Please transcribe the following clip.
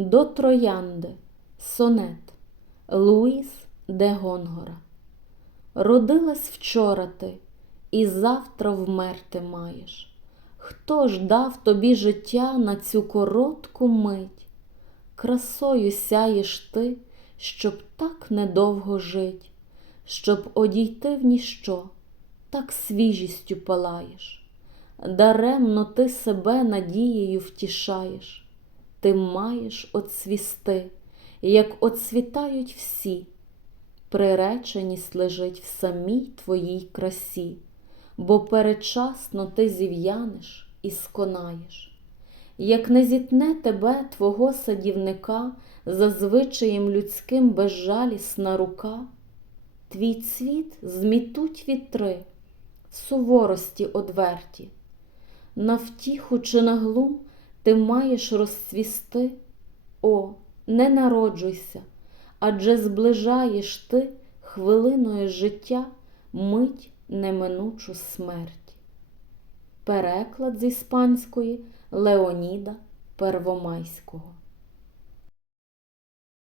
До троянди сонет Луїс де Гонгора. Родилась вчора ти, і завтра вмерти маєш. Хто ж дав тобі життя на цю коротку мить? Красою сяєш ти, щоб так недовго жить, щоб одійти в ніщо, так свіжістю палаєш. Даремно ти себе надією втішаєш, ти маєш оцвісти, як оцвітають всі. Приреченість лежить в самій твоїй красі, бо передчасно ти зів'янеш і сконаєш. Як не зітне тебе твого садівника за звичаєм людським безжалісна рука, твій цвіт змітуть вітри суворості одверті. На втіху чи на глум ти маєш розцвісти, о, не народжуйся, адже зближаєш ти хвилиною життя мить неминучу смерть. Переклад з іспанської Леоніда Первомайського